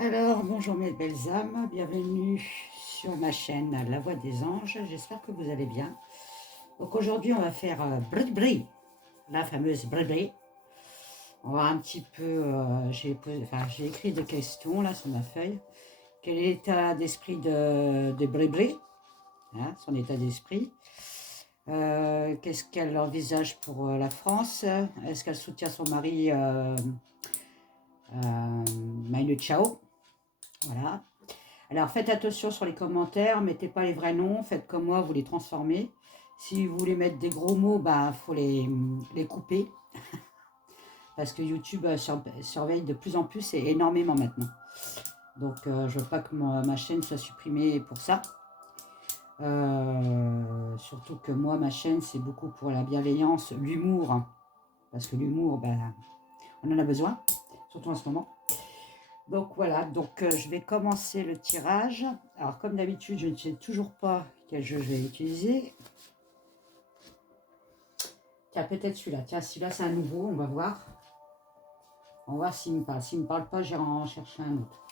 Alors, bonjour mes belles âmes, bienvenue sur ma chaîne La Voix des Anges, j'espère que vous allez bien. Donc aujourd'hui on va faire bri-bri, la fameuse bri-bri. On va un petit peu, j'ai écrit des questions là sur ma feuille. Quel est l'état d'esprit de bri-bri, hein, son état d'esprit. Qu'est-ce qu'elle envisage pour la France? Est-ce qu'elle soutient son mari Manu Chao? Voilà. Alors faites attention sur les commentaires, mettez pas les vrais noms, faites comme moi, vous les transformez. Si vous voulez mettre des gros mots, bah faut les couper. Parce que YouTube surveille de plus en plus et énormément maintenant. Donc je veux pas que ma chaîne soit supprimée pour ça. Surtout que moi, ma chaîne, c'est beaucoup pour la bienveillance, l'humour. Parce que l'humour, bah, on en a besoin, surtout en ce moment. Donc voilà, donc je vais commencer le tirage. Alors comme d'habitude, je ne sais toujours pas quel jeu je vais utiliser. Tiens, peut-être celui-là. Tiens, celui-là c'est un nouveau, on va voir. On va voir s'il me parle. S'il ne me parle pas, j'irai en chercher un autre.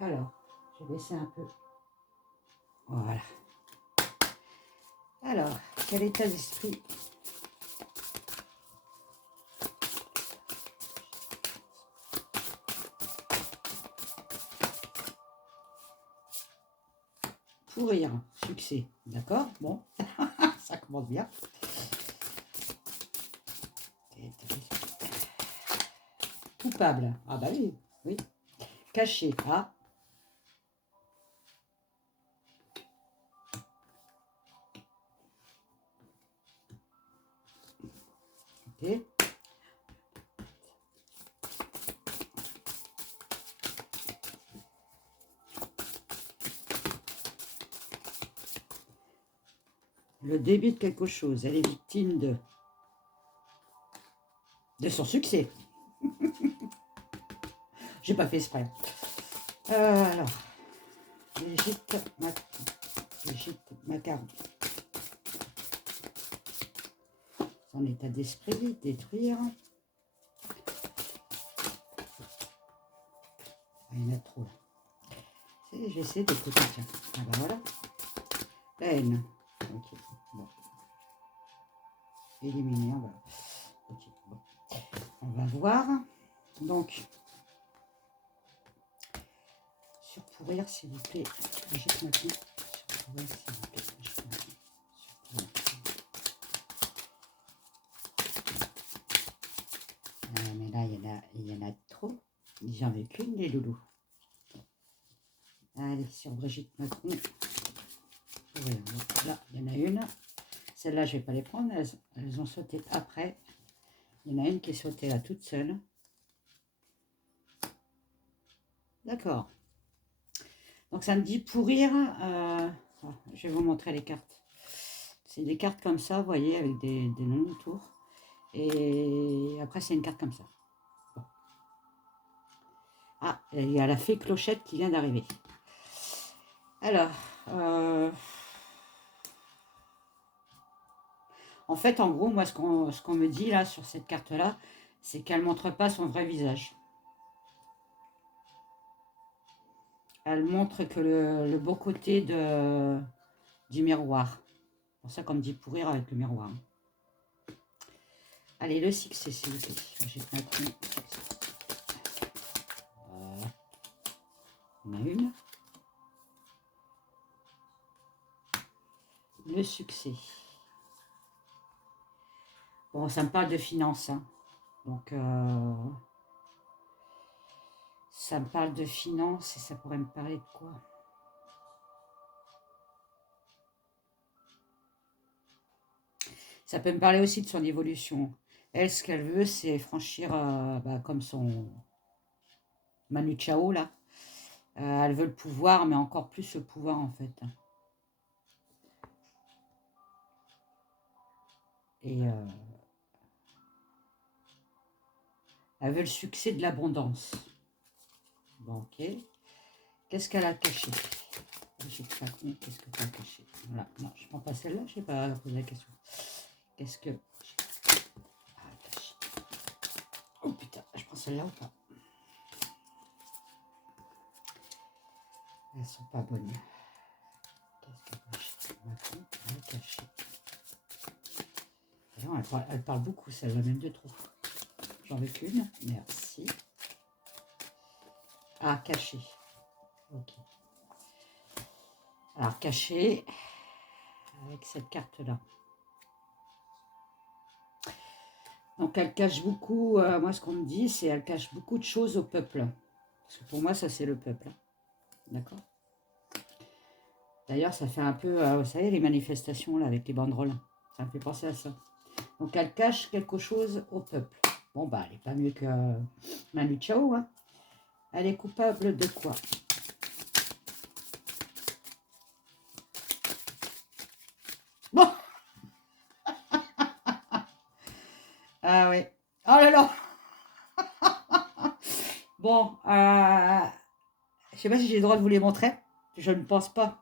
Alors, je vais baisser un peu. Voilà. Alors, quel état d'esprit? Pourrir, succès. D'accord? Bon, ça commence bien. Coupable. Ah bah oui, oui. Caché. Ah. Ok. Le début de quelque chose. Elle est victime de son succès. J'ai pas fait exprès. Alors, Brigitte Macaron. Son état d'esprit, détruire. Ah, il y en a trop là. J'essaie d'écouter, tiens. Ah ben voilà. Peine. Ok, bon. Éliminer, voilà. Ok, bon. On va voir. Donc, sur pourrir, s'il vous plaît. Brigitte Macron. Sur pourrir, s'il vous plaît. Brigitte Macron. Sur pourrir. Mais là, il y en a trop. J'en veux qu'une, les loulous. Allez, sur Brigitte Macron. Pourrir. Donc, là, il y en a une. Celle-là, je ne vais pas les prendre. Elles ont sauté après. Il y en a une qui est sautée là toute seule. D'accord. Donc ça me dit pourrir. Je vais vous montrer les cartes. C'est des cartes comme ça, vous voyez, avec des noms autour. Et après, c'est une carte comme ça. Bon. Ah, il y a la fée Clochette qui vient d'arriver. Alors, en fait, en gros, moi, ce qu'on me dit là sur cette carte-là, c'est qu'elle ne montre pas son vrai visage. Elle montre que le beau côté du miroir. C'est pour ça qu'on me dit pourrir avec le miroir. Allez, le succès, s'il vous plaît. J'ai pas pris. On a une. Le succès. Bon, ça me parle de finances. Hein. Donc, ça me parle de finances et ça pourrait me parler de quoi? Ça peut me parler aussi de son évolution. Elle, ce qu'elle veut, c'est franchir, comme son Manu Chao, là. Elle veut le pouvoir, mais encore plus le pouvoir, en fait. Et elle veut le succès de l'abondance. Bon, ok. Qu'est-ce qu'elle a caché? Je ne sais pas qu'est-ce que tu as caché. Voilà. Non, je ne prends pas celle-là, je ne sais pas poser la question. Qu'est-ce que... Ah, caché. Oh putain, je prends celle-là ou pas? Elles sont pas bonnes. Qu'est-ce qu'elle va cacher? Non, elle parle beaucoup, celle-là, même de trop. J'en veux qu'une. Merci. Ah, caché. Ok. Alors, caché avec cette carte-là. Donc, elle cache beaucoup, moi, ce qu'on me dit, c'est elle cache beaucoup de choses au peuple. Parce que pour moi, ça, c'est le peuple. D'accord? D'ailleurs, ça fait un peu, vous savez, les manifestations, là, avec les banderoles. Ça me fait penser à ça. Donc, elle cache quelque chose au peuple. Bon, bah, elle n'est pas mieux que Manu Chao, hein. Elle est coupable de quoi? Bon! Ah oui. Oh là là! Bon, je sais pas si j'ai le droit de vous les montrer. Je ne pense pas.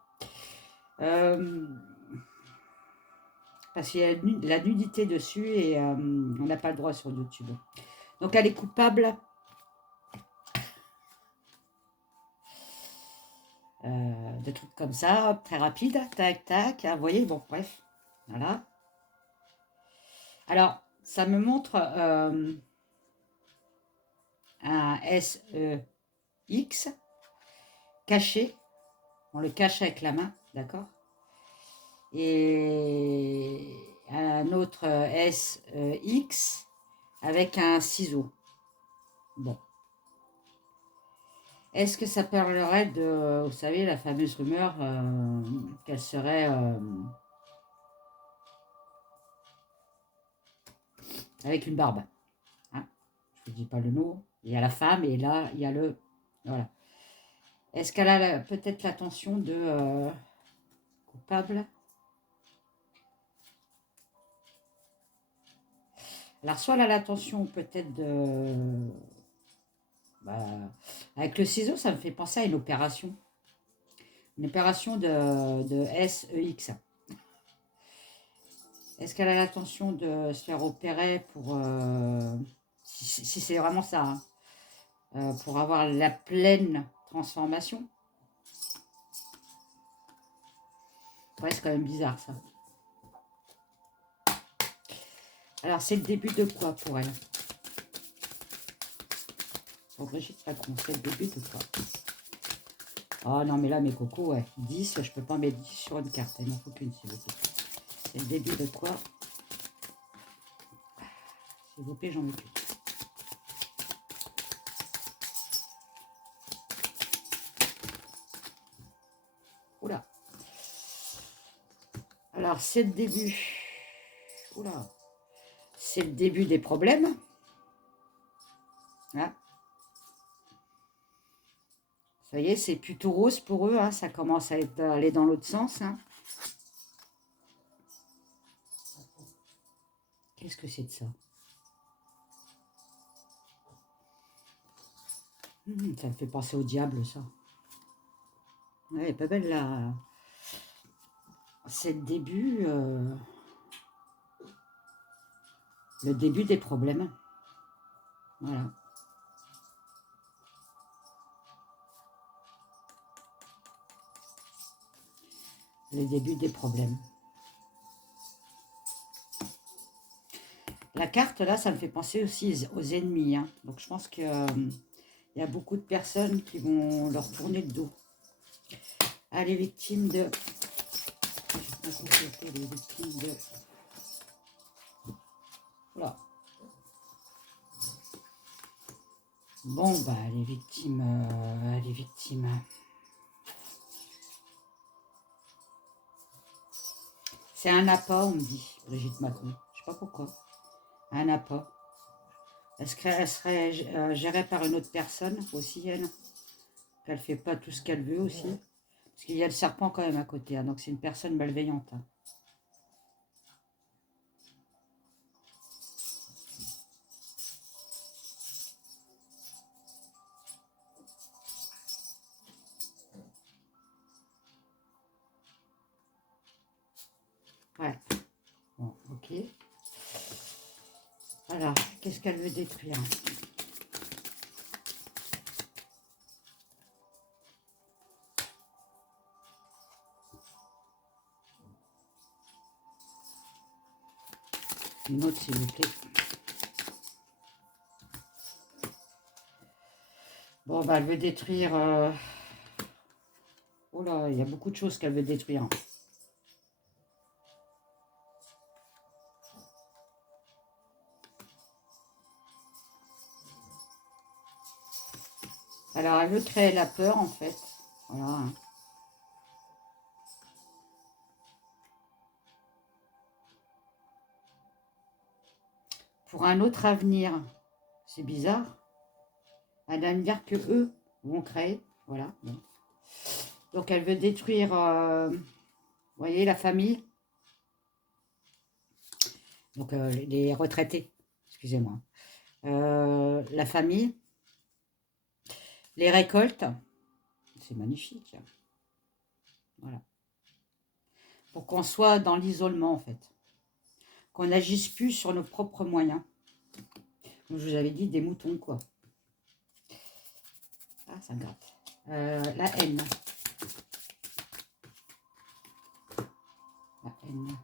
Parce qu'il y a la nudité dessus et on n'a pas le droit sur YouTube. Donc elle est coupable de trucs comme ça, hop, très rapide, tac, tac. Hein, vous voyez, bon, bref, voilà. Alors, ça me montre un SEX caché. On le cache avec la main, d'accord? Et un autre SEX avec un ciseau. Bon. Est-ce que ça parlerait de, vous savez, la fameuse rumeur qu'elle serait avec une barbe, hein? Je ne dis pas le nom. Il y a la femme et là, il y a le... Voilà. Est-ce qu'elle a peut-être l'intention de coupable? Alors, soit elle a l'intention peut-être de... Bah, avec le ciseau, ça me fait penser à une opération. Une opération de SEX. Est-ce qu'elle a l'intention de se faire opérer pour... si c'est vraiment ça, hein, pour avoir la pleine transformation? Ouais, c'est quand même bizarre, ça. Alors, c'est le début de quoi pour elle? Pour Brigitte Macron, c'est le début de quoi? Oh non, mais là, mes cocos, ouais. 10, je peux pas mettre 10 sur une carte. Il n'en faut qu'une, s'il vous plaît. C'est le début de quoi? S'il vous plaît, j'en veux plus. Oula. Alors, c'est le début. Oula. C'est le début des problèmes. Hein? Ça y est, c'est plutôt rose pour eux. Hein. Ça commence à aller dans l'autre sens. Hein. Qu'est-ce que c'est de ça? Ça me fait penser au diable, ça. Ouais, elle est pas belle, là. C'est le début des problèmes. Voilà. Le début des problèmes. La carte, là, ça me fait penser aussi aux ennemis. Hein. Donc, je pense qu'il y a beaucoup de personnes qui vont leur tourner le dos. Ah, les victimes de... Je vais pas compléter les victimes de... Voilà. Bon, bah, les victimes... les victimes... C'est un appât, on me dit, Brigitte Macron. Je sais pas pourquoi. Un appât. Est-ce qu'elle serait gérée par une autre personne aussi, elle? Qu'elle fait pas tout ce qu'elle veut aussi? Parce qu'il y a le serpent quand même à côté, hein, donc c'est une personne malveillante. Hein. Ouais. Bon, ok. Alors, qu'est-ce qu'elle veut détruire? Une autre, s'il vous plaît. Bon, bah, elle veut détruire... Oh là, il y a beaucoup de choses qu'elle veut détruire. Alors, elle veut créer la peur, en fait. Voilà. Pour un autre avenir. C'est bizarre. Elle va me dire que eux vont créer. Voilà. Bon. Donc, elle veut détruire, vous voyez, la famille. Donc, les retraités. Excusez-moi. La famille. Les récoltes. C'est magnifique. Voilà. Pour qu'on soit dans l'isolement, en fait. Qu'on n'agisse plus sur nos propres moyens. Comme je vous avais dit, des moutons, quoi. Ah, ça me gratte. La haine. La haine.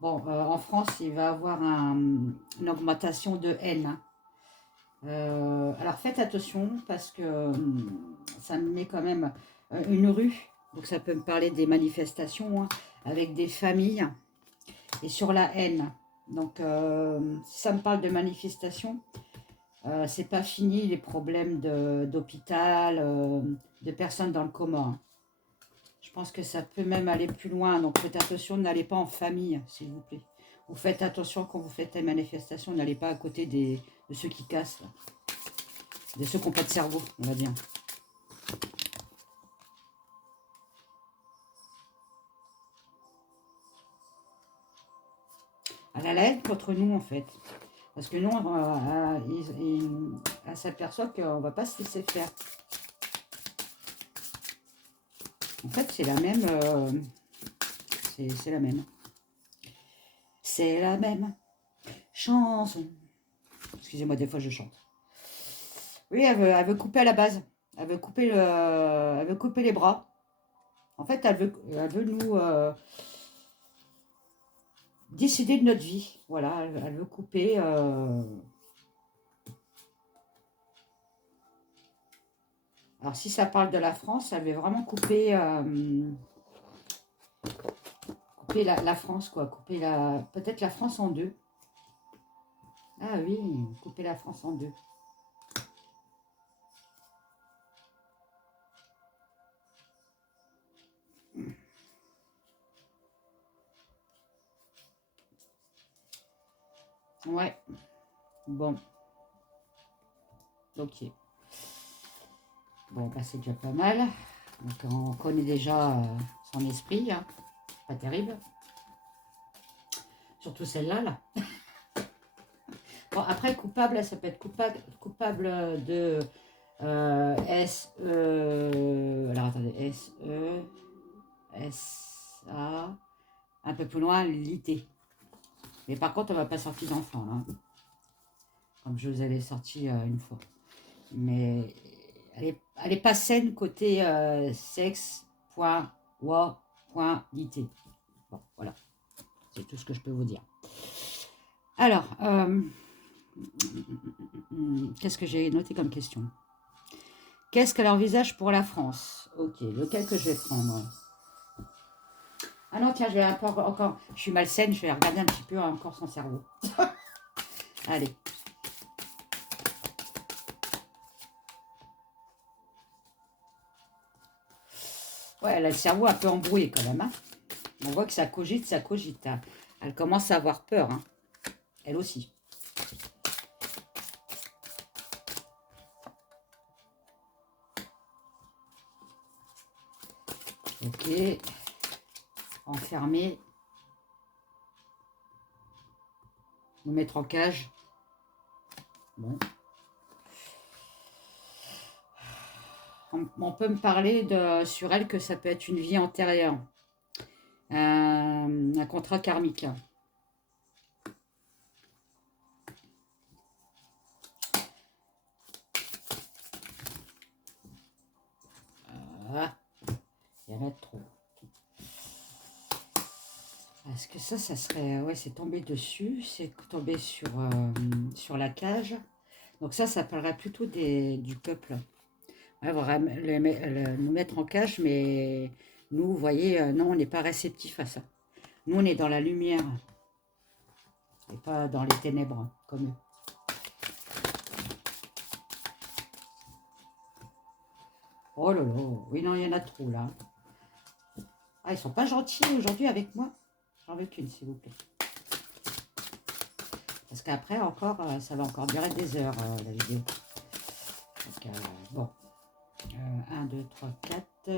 Bon, en France, il va y avoir une augmentation de haine. Alors, faites attention parce que ça me met quand même une rue. Donc, ça peut me parler des manifestations, hein, avec des familles et sur la haine. Donc, si ça me parle de manifestations, c'est pas fini les problèmes d'hôpital, de personnes dans le coma, hein. Je pense que ça peut même aller plus loin. Donc faites attention, n'allez pas en famille, s'il vous plaît. Vous faites attention quand vous faites des manifestations, n'allez pas à côté de ceux qui cassent, là. De ceux qui n'ont pas de cerveau, on va dire. Elle a la haine contre nous, en fait. Parce que nous, elle s'aperçoit qu'on ne va pas se laisser faire. En fait, c'est la même... c'est la même. C'est la même chanson. Excusez-moi, des fois je chante. Oui, elle veut couper à la base. Elle veut couper, elle veut couper les bras. En fait, elle veut nous décider de notre vie. Voilà, elle veut couper. Alors, si ça parle de la France, elle veut vraiment couper, couper la France, quoi. Couper peut-être la France en deux. Ah oui, couper la France en deux. Ouais. Bon. Ok. Bon, bah, c'est déjà pas mal. Donc, on connaît déjà son esprit, hein. Pas terrible. Surtout celle-là, là. Bon, après, coupable, ça peut être coupable de S-E... Alors, attendez. S-E... S-A... Un peu plus loin, l'IT. Mais par contre, on ne va pas sortir d'enfant, là. Comme je vous avais sorti une fois. Mais elle est pas saine côté sexe, point, wa, point, IT. Bon, voilà. C'est tout ce que je peux vous dire. Alors, qu'est-ce que j'ai noté comme question? Qu'est-ce qu'elle envisage pour la France? Ok, lequel que je vais prendre? Ah non, tiens, je vais encore... Je suis malsaine, je vais regarder un petit peu encore son cerveau. Allez. Ouais, elle a le cerveau un peu embrouillé quand même, hein. On voit que ça cogite, hein. Elle commence à avoir peur, hein. Elle aussi. Ok. Enfermer. Nous mettre en cage. Bon. On peut me parler sur elle que ça peut être une vie antérieure. Un contrat karmique. Ah, il y en a trop. Parce que ça serait... Ouais, c'est tombé dessus, c'est tombé sur la cage. Donc ça parlerait plutôt du peuple. Ouais, vraiment, nous mettre en cage, mais nous, vous voyez, non, on n'est pas réceptif à ça. Nous, on est dans la lumière, et pas dans les ténèbres, comme eux. Oh là là, oui, non, il y en a trop, là. Ah, ils sont pas gentils aujourd'hui avec moi. J'en veux qu'une, s'il vous plaît. Parce qu'après, encore, ça va encore durer des heures, la vidéo. Donc, bon. 1, 2, 3, 4.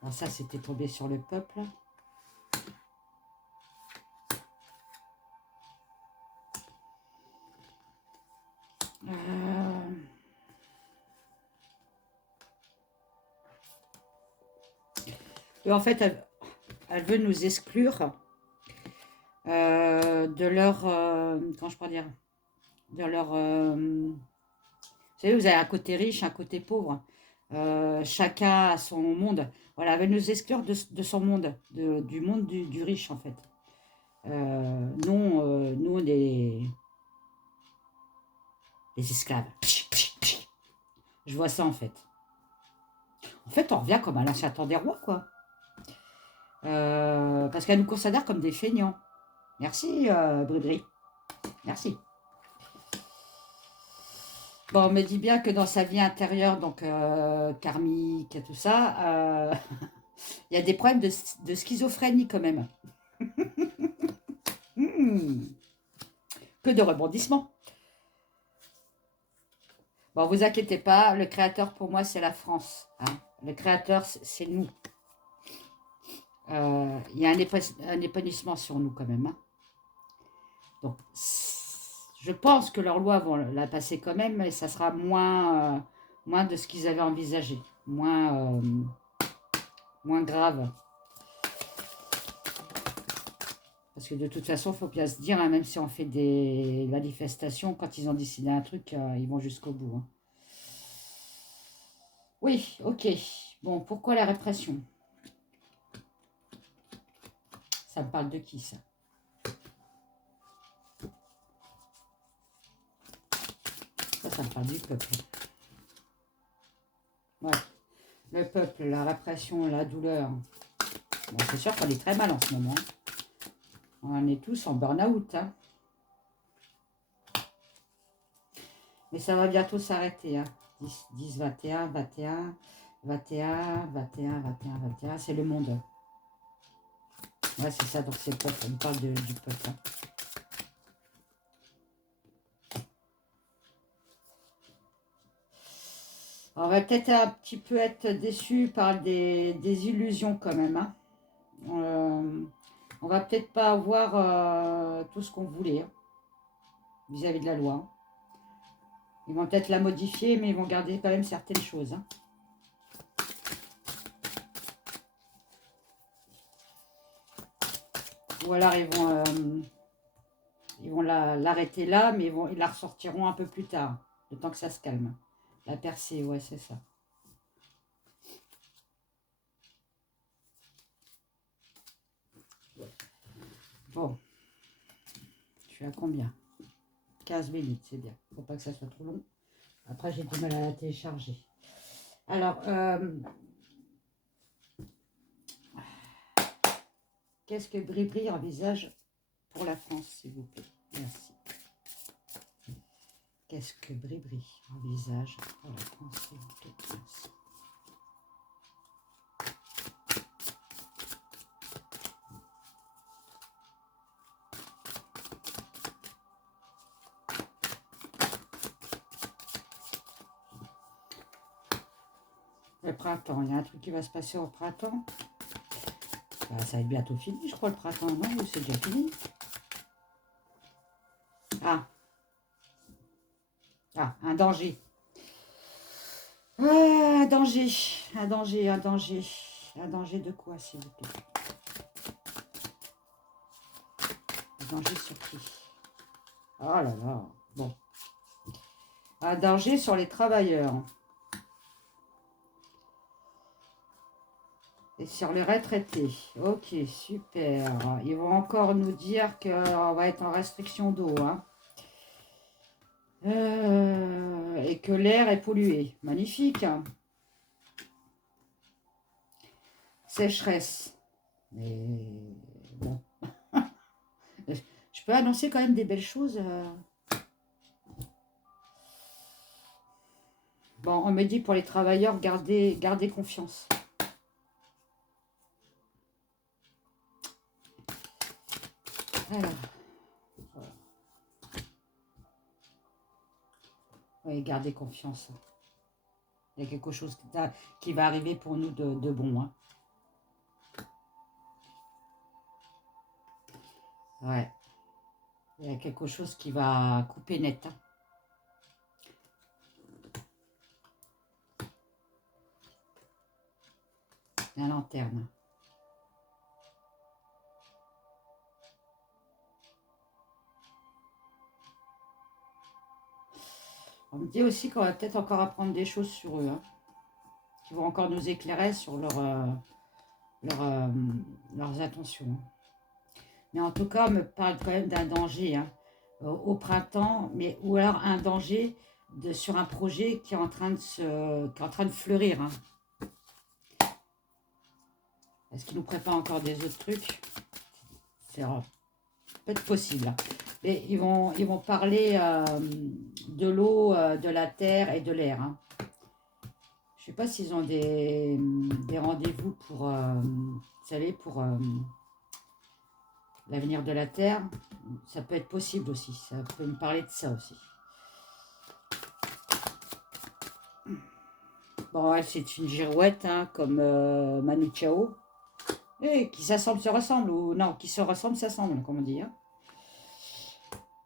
Alors ça, c'était tombé sur le peuple. En fait, elle veut nous exclure de leur... comment je peux dire? De leur... vous savez, vous avez un côté riche, un côté pauvre. Chacun a son monde. Voilà, elle veut nous exclure de son monde, du monde du riche, en fait. Nous, on est les esclaves. Je vois ça, en fait. En fait, on revient comme à l'ancien temps des rois, quoi. Parce qu'elle nous considère comme des feignants. Merci, Brudry. Merci. Bon, on me dit bien que dans sa vie intérieure, donc karmique et tout ça, il y a des problèmes de schizophrénie quand même. Que de rebondissements. Bon, vous inquiétez pas, le créateur pour moi c'est la France. Hein. Le créateur c'est nous. Il y a un épanouissement sur nous quand même. Hein. Donc, je pense que leurs lois vont la passer quand même, mais ça sera moins de ce qu'ils avaient envisagé. Moins grave. Parce que de toute façon, il faut bien se dire, hein, même si on fait des manifestations, quand ils ont décidé un truc, ils vont jusqu'au bout. Hein. Oui, ok. Bon, pourquoi la répression? Ça me parle de qui, ça? Ça me parle du peuple. Ouais. Le peuple, la répression, la douleur. Bon, c'est sûr qu'on est très mal en ce moment. On est tous en burn-out. Hein. Mais ça va bientôt s'arrêter. Hein. 10, 21, 21, 21, 21, 21, 21. C'est le monde. Ouais, c'est ça. Donc, c'est le peuple. On parle du peuple. Hein. On va peut-être un petit peu être déçu par des illusions quand même. Hein. On va peut-être pas avoir tout ce qu'on voulait hein, vis-à-vis de la loi. Ils vont peut-être la modifier, mais ils vont garder quand même certaines choses. Hein. Ou alors ils vont l'arrêter là, mais ils la ressortiront un peu plus tard, le temps que ça se calme. La percée, ouais, c'est ça. Bon, je suis à combien? 15 minutes, c'est bien. Faut pas que ça soit trop long. Après, j'ai du mal à la télécharger. Alors, qu'est-ce que Bribri envisage pour la France, s'il vous plaît? Merci. Qu'est-ce que Bribri envisage pour la France, s'il vous plaît? Merci. Le printemps, il y a un truc qui va se passer au printemps. Bah, ça va être bientôt fini, je crois, le printemps, non? Ou c'est déjà fini? Ah, un danger. Ah, un danger, un danger, un danger. Un danger de quoi, s'il vous plaît? Un danger sur qui? Oh là là, bon. Un danger sur les travailleurs. Et Et sur les retraités. Ok, super. Ils vont encore nous dire qu'on va être en restriction d'eau. Hein. Et que l'air est pollué. Magnifique. Hein. Sécheresse. Mais bon. Je peux annoncer quand même des belles choses. Bon, on me dit pour les travailleurs, gardez confiance. Alors, voilà. Oui, gardez confiance. Il y a quelque chose qui va arriver pour nous de bon. Hein. Ouais. Il y a quelque chose qui va couper net. Hein. La lanterne. On me dit aussi qu'on va peut-être encore apprendre des choses sur eux. Hein, qui vont encore nous éclairer sur leurs intentions. Mais en tout cas, on me parle quand même d'un danger hein, au printemps, mais ou alors un danger sur un projet qui est en train de fleurir. Hein. Est-ce qu'il nous prépare encore des autres trucs? C'est peut-être possible. Hein. Mais ils vont parler de l'eau, de la terre et de l'air. Hein. Je ne sais pas s'ils ont des rendez-vous pour, vous savez, pour l'avenir de la Terre. Ça peut être possible aussi. Ça peut me parler de ça aussi. Bon, elle, c'est une girouette, hein, comme Manu Chao. Et qui s'assemble, se ressemble. Ou non, qui se ressemble, s'assemble, comme on dit. Hein.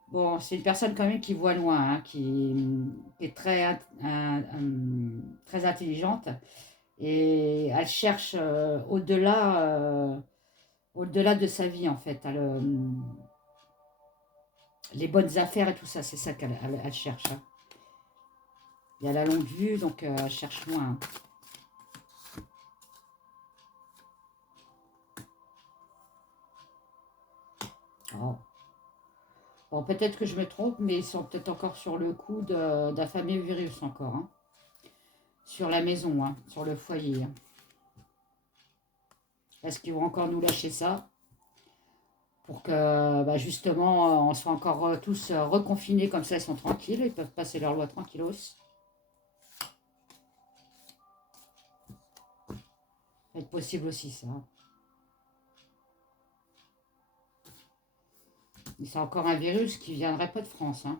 Bon, c'est une personne quand même qui voit loin, hein, qui est très intelligente. Et elle cherche au-delà de sa vie, en fait. Les bonnes affaires et tout ça, c'est ça qu'elle cherche. Hein. Il y a la longue vue, donc elle cherche loin. Hein. Oh. Bon, peut-être que je me trompe, mais ils sont peut-être encore sur le coup d'un fameux virus encore. Hein. Sur la maison, hein, sur le foyer. Hein. Est-ce qu'ils vont encore nous lâcher ça pour que bah, justement on soit encore tous reconfinés comme ça, ils sont tranquilles, ils peuvent passer leur loi tranquillos. Ça peut être possible aussi ça. C'est encore un virus qui ne viendrait pas de France. Hein.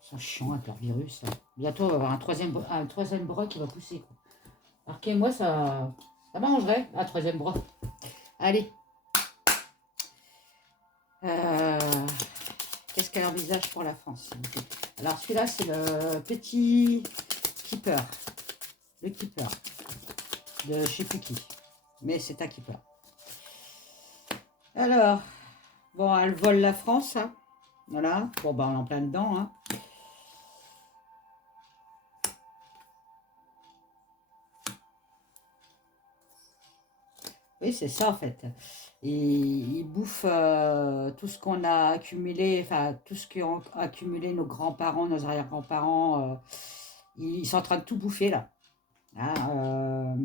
Ils sont chiants avec leur virus. Là. Bientôt on va avoir un troisième bras qui va pousser. Quoi. Alors que moi ça m'arrangerait, un troisième bras. Allez. Qu'est-ce qu'elle envisage pour la France? Alors celui-là, c'est le petit keeper. Le keeper. De je ne sais plus qui. Mais c'est un keeper. Alors, bon, elle vole la France. Hein. Voilà. Bon, ben, on est en plein dedans. Hein. Oui, c'est ça en fait. Et ils bouffent tout ce qu'on a accumulé, enfin tout ce qu'ont accumulé nos grands-parents, nos arrière-grands-parents. Ils sont en train de tout bouffer là. Hein,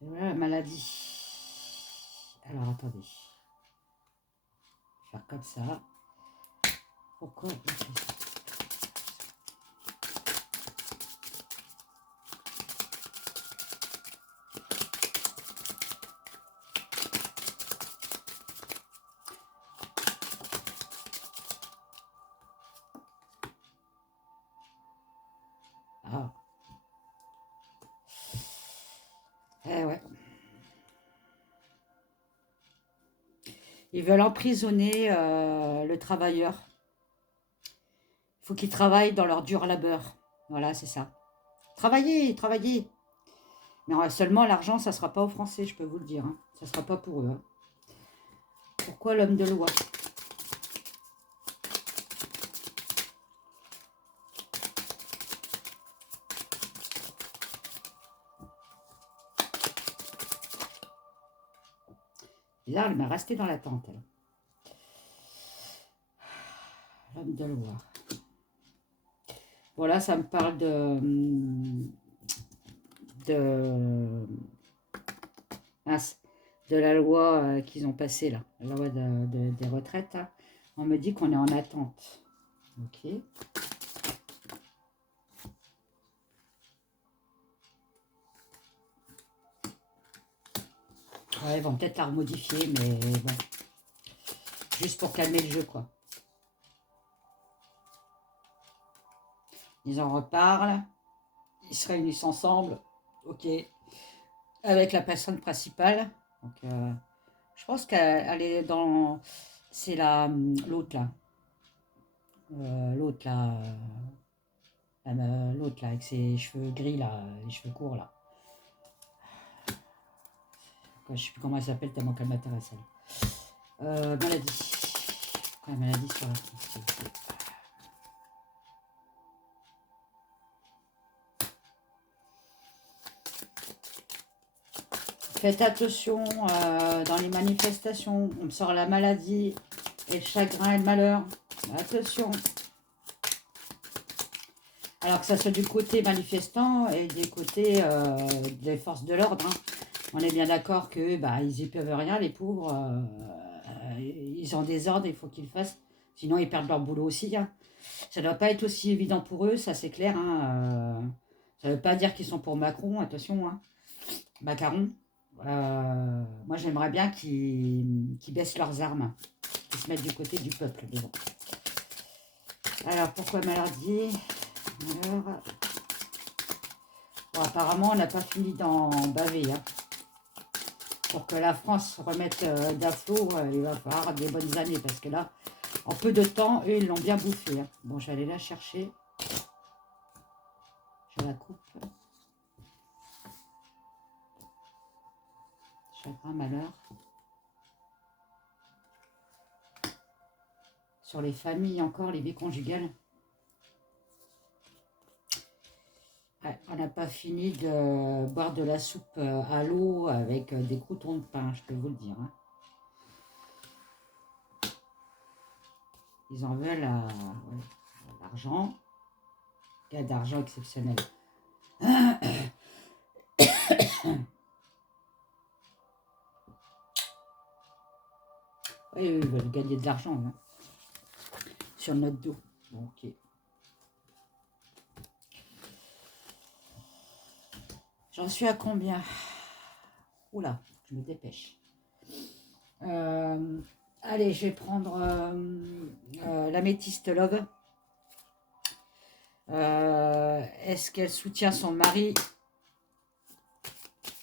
voilà la maladie. Alors attendez. Je vais faire comme ça. Pourquoi on fait ça? Ah. Eh ouais. Ils veulent emprisonner le travailleur. Il faut qu'ils travaillent dans leur dur labeur. Voilà, c'est ça. Travailler, travailler. Mais seulement l'argent, ça ne sera pas aux Français, je peux vous le dire. Hein. Ça ne sera pas pour eux. Hein. Pourquoi l'homme de loi? Là, elle m'a resté dans la tente. L'homme de loi. Voilà, ça me parle de, mince, de la loi qu'ils ont passée là, la loi des retraites. Là. On me dit qu'on est en attente. Ok. Ouais, ils vont peut-être la remodifier, mais bon. Juste pour calmer le jeu, quoi. Ils en reparlent. Ils se réunissent ensemble. Ok. Avec la personne principale. Donc, je pense qu'elle est dans... C'est l'autre là. L'autre là. L'autre là, avec ses cheveux gris là. Les cheveux courts là. Je ne sais plus comment elle s'appelle tellement qu'elle m'intéresse elle. Maladie. Ouais, maladie sur la France. Faites attention dans les manifestations. On me sort la maladie et le chagrin et le malheur. Attention. Alors que ça soit du côté manifestant et du côté des forces de l'ordre. Hein. On est bien d'accord que bah, ils y peuvent rien, les pauvres. Ils ont des ordres, il faut qu'ils le fassent. Sinon, ils perdent leur boulot aussi. Hein. Ça ne doit pas être aussi évident pour eux, ça c'est clair. Hein. Ça ne veut pas dire qu'ils sont pour Macron, attention. Hein. Macaron. Moi, j'aimerais bien qu'ils baissent leurs armes, qu'ils se mettent du côté du peuple. Mais bon. Alors, pourquoi maladie? Alors, bon, apparemment, on n'a pas fini d'en baver. Hein. Pour que la France se remette d'afflot, il va falloir des bonnes années. Parce que là, en peu de temps, eux, ils l'ont bien bouffé. Hein. Bon, je vais aller la chercher. Je la coupe. Chagrin, malheur. Sur les familles encore, les vies conjugales. Ouais, on n'a pas fini de boire de la soupe à l'eau avec des croûtons de pain, je peux vous le dire. Hein. Ils en veulent ouais, l'argent. Cas d'argent exceptionnel. Oui, ils veulent gagner de l'argent hein, sur notre dos. Bon, ok. J'en suis à combien? Oula, je me dépêche. Allez, je vais prendre l'améthyste love. Est-ce qu'elle soutient son mari?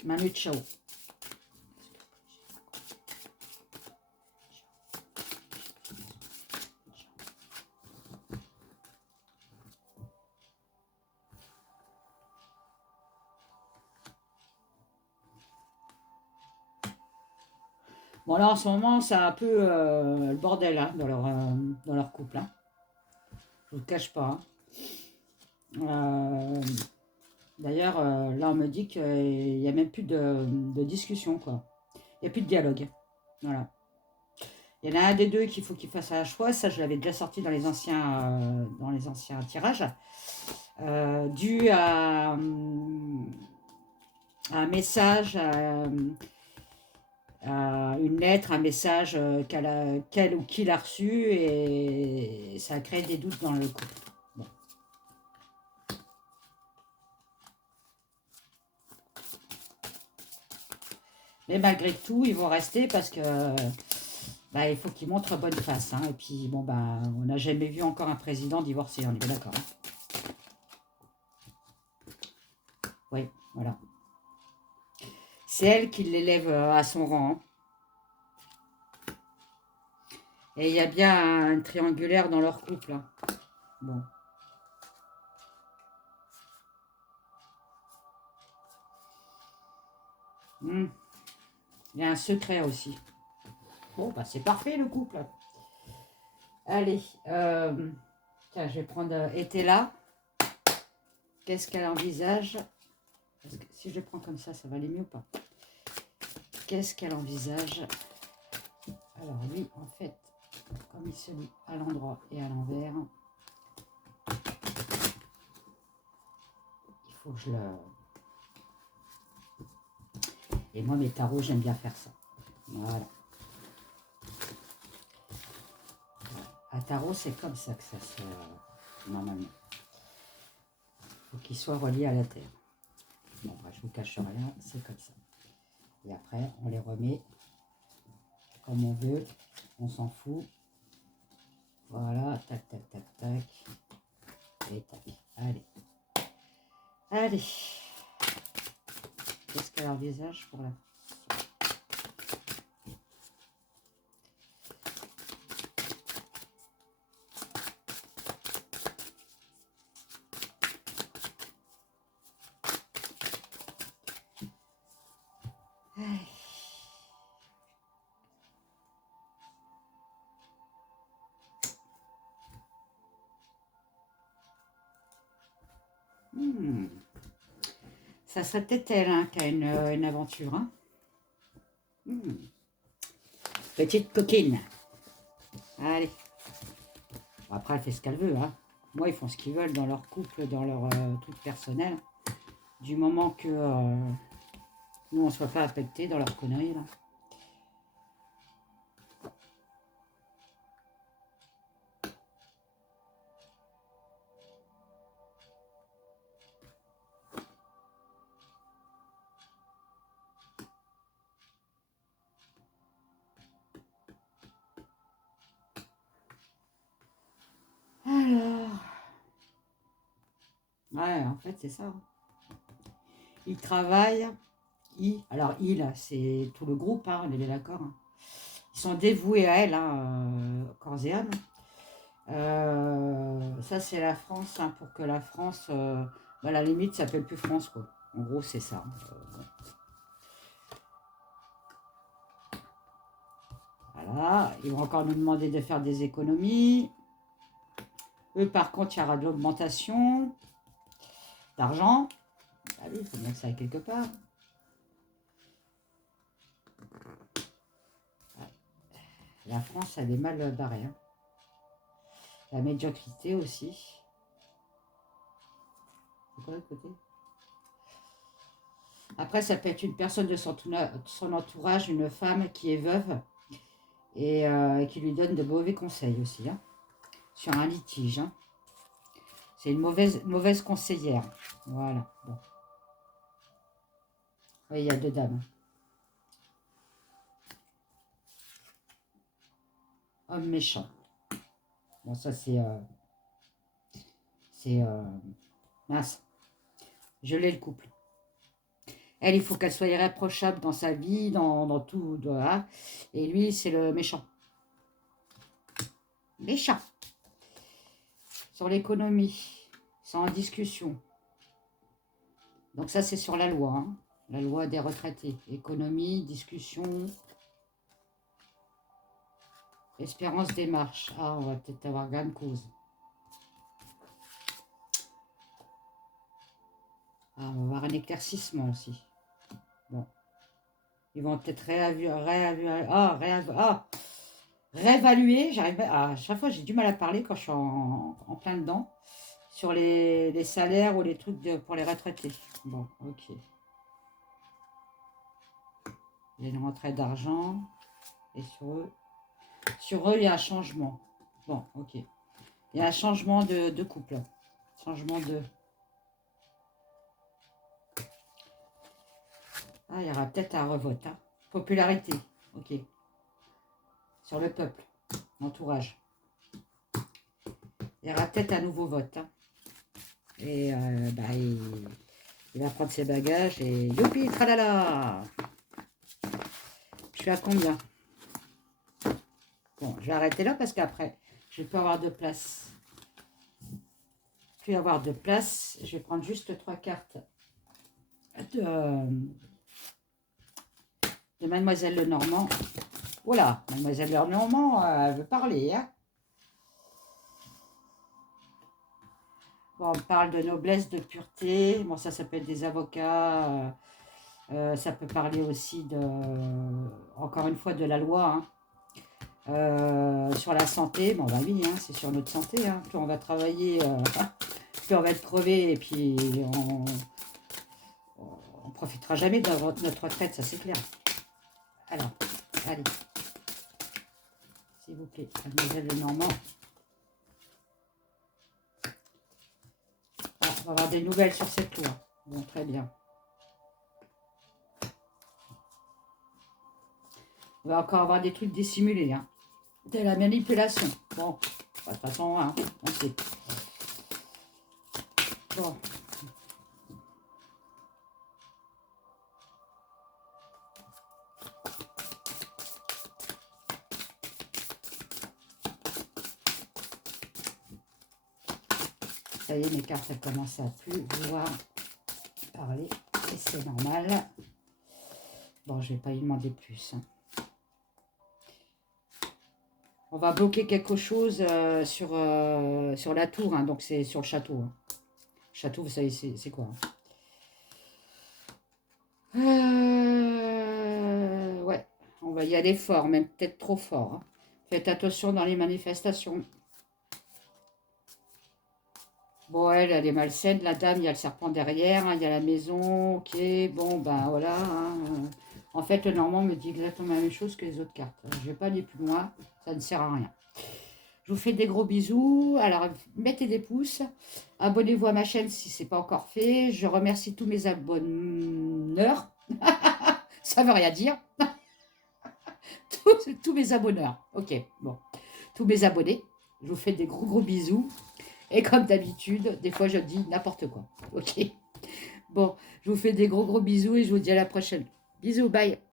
Manu Chao. Bon, là, en ce moment, c'est un peu le bordel hein, dans leur couple. Hein. Je ne vous le cache pas. Hein. D'ailleurs, là, on me dit qu'il n'y a même plus de discussion, quoi. Il n'y a plus de dialogue. Voilà. Il y en a un des deux qu'il faut qu'il fasse un choix. Ça, je l'avais déjà sorti dans les anciens tirages. Dû à un message, une lettre, un message qu'elle ou qu'il a reçu et ça a créé des doutes dans le couple. Bon. Mais malgré tout, ils vont rester parce que bah, il faut qu'ils montrent bonne face. Hein. Et puis, bon, bah, on n'a jamais vu encore un président divorcé, on est bien d'accord. Hein. Oui, voilà. C'est elle qui l'élève à son rang. Hein. Et il y a bien un triangulaire dans leur couple. Hein. Bon. Il y a un secret aussi. Bon, bah c'est parfait le couple. Allez, tiens, je vais prendre été là. Qu'est-ce qu'elle envisage? Parce que si je le prends comme ça va aller mieux ou pas? Qu'est-ce qu'elle envisage? Alors lui, en fait, comme il se lit à l'endroit et à l'envers, il faut que je le... Et moi, mes tarots, j'aime bien faire ça. Voilà. Un tarot, c'est comme ça que ça se... Normalement. Il faut qu'il soit relié à la terre. Bon, bah, je vous cache rien, c'est comme ça. Et après, on les remet comme on veut. On s'en fout. Voilà, tac, tac, tac, tac. Et tac. Allez. Allez. Qu'est-ce qu'elle envisage pour la... Ça serait peut-être elle hein, qui a une aventure. Hein. Petite coquine. Allez. Après, elle fait ce qu'elle veut. Hein. Moi, ils font ce qu'ils veulent dans leur couple, dans leur truc personnel. Du moment que nous, on ne soit pas affectés dans leur conneries. Là. Alors... Ouais, en fait, c'est ça. Ils travaillent. Alors, c'est tout le groupe, hein, on est bien d'accord. Hein. Ils sont dévoués à elle, hein, corps et âme. Ça, c'est la France, hein, pour que la France, à la limite, s'appelle plus France, quoi. En gros, c'est ça. Voilà, ils vont encore nous demander de faire des économies. Eux, par contre, il y aura de l'augmentation d'argent. Ah oui, il faut bien que ça aille quelque part. La France, elle est mal barrée. Hein. La médiocrité aussi. C'est quoi le côté? Après, ça peut être une personne de son entourage, une femme qui est veuve et qui lui donne de mauvais conseils aussi. Hein, sur un litige. Hein. C'est une mauvaise conseillère. Voilà. Bon. Oui, il y a deux dames. Homme méchant. Bon, ça, c'est... mince. Je l'ai le couple. Elle, il faut qu'elle soit irréprochable dans sa vie, dans tout. Voilà. Et lui, c'est le méchant. Méchant. Sur l'économie. C'est en discussion. Donc ça, c'est sur la loi. Hein. La loi des retraités. Économie, discussion. Espérance des marches. Ah, on va peut-être avoir gain de cause. Ah, on va avoir un éclaircissement aussi. Bon. Ils vont peut-être réévaluer. J'arrive à chaque fois, j'ai du mal à parler quand je suis en plein dedans. Sur les salaires ou les trucs pour les retraités. Bon, ok. Il y a une rentrée d'argent. Et sur eux, il y a un changement. Bon, ok. Il y a un changement de couple. Changement de... Ah, il y aura peut-être un revote. Hein. Popularité. Ok. Sur le peuple. L'entourage. Il y aura peut-être un nouveau vote. Hein. Et il va prendre ses bagages et youpi, tralala. Je suis à combien? Bon, je vais arrêter là parce qu'après, je vais pas avoir de place. Plus avoir de place. Je vais prendre juste 3 cartes de Mademoiselle Lenormand. Voilà, mademoiselle Lenormand, elle veut parler, hein. Bon, on parle de noblesse, de pureté. Bon, ça peut être des avocats. Ça peut parler aussi de, encore une fois, de la loi, hein. Sur la santé. Bon, bah oui, hein, c'est sur notre santé, hein. Plus on va travailler, plus on va être crevé et puis on profitera jamais de notre retraite, ça c'est clair. Alors, allez, s'il vous plaît, mademoiselle Lenormand. Ah, on va avoir des nouvelles sur cette loi. Bon, très bien. On va encore avoir des trucs dissimulés, hein. De la manipulation. Bon, de toute façon, hein, on sait. Bon. Ça y est, mes cartes, elles commencent à plus vouloir parler. Et c'est normal. Bon, je ne vais pas y demander plus, hein. On va bloquer quelque chose sur la tour, hein, donc c'est sur le château, hein. Château, vous savez, c'est quoi, hein. Ouais, on va y aller fort, même peut-être trop fort, hein. Faites attention dans les manifestations. Bon, elle est malsaine, la dame, il y a le serpent derrière, hein, il y a la maison, ok, bon, ben voilà, hein. En fait, le Normand me dit exactement la même chose que les autres cartes. Je ne vais pas aller plus loin, ça ne sert à rien. Je vous fais des gros bisous. Alors, mettez des pouces. Abonnez-vous à ma chaîne si ce n'est pas encore fait. Je remercie tous mes abonneurs. Ça veut rien dire. tous mes abonneurs. Ok, bon. Tous mes abonnés. Je vous fais des gros bisous. Et comme d'habitude, des fois je dis n'importe quoi. Ok. Bon, je vous fais des gros bisous et je vous dis à la prochaine. Bisous, bye.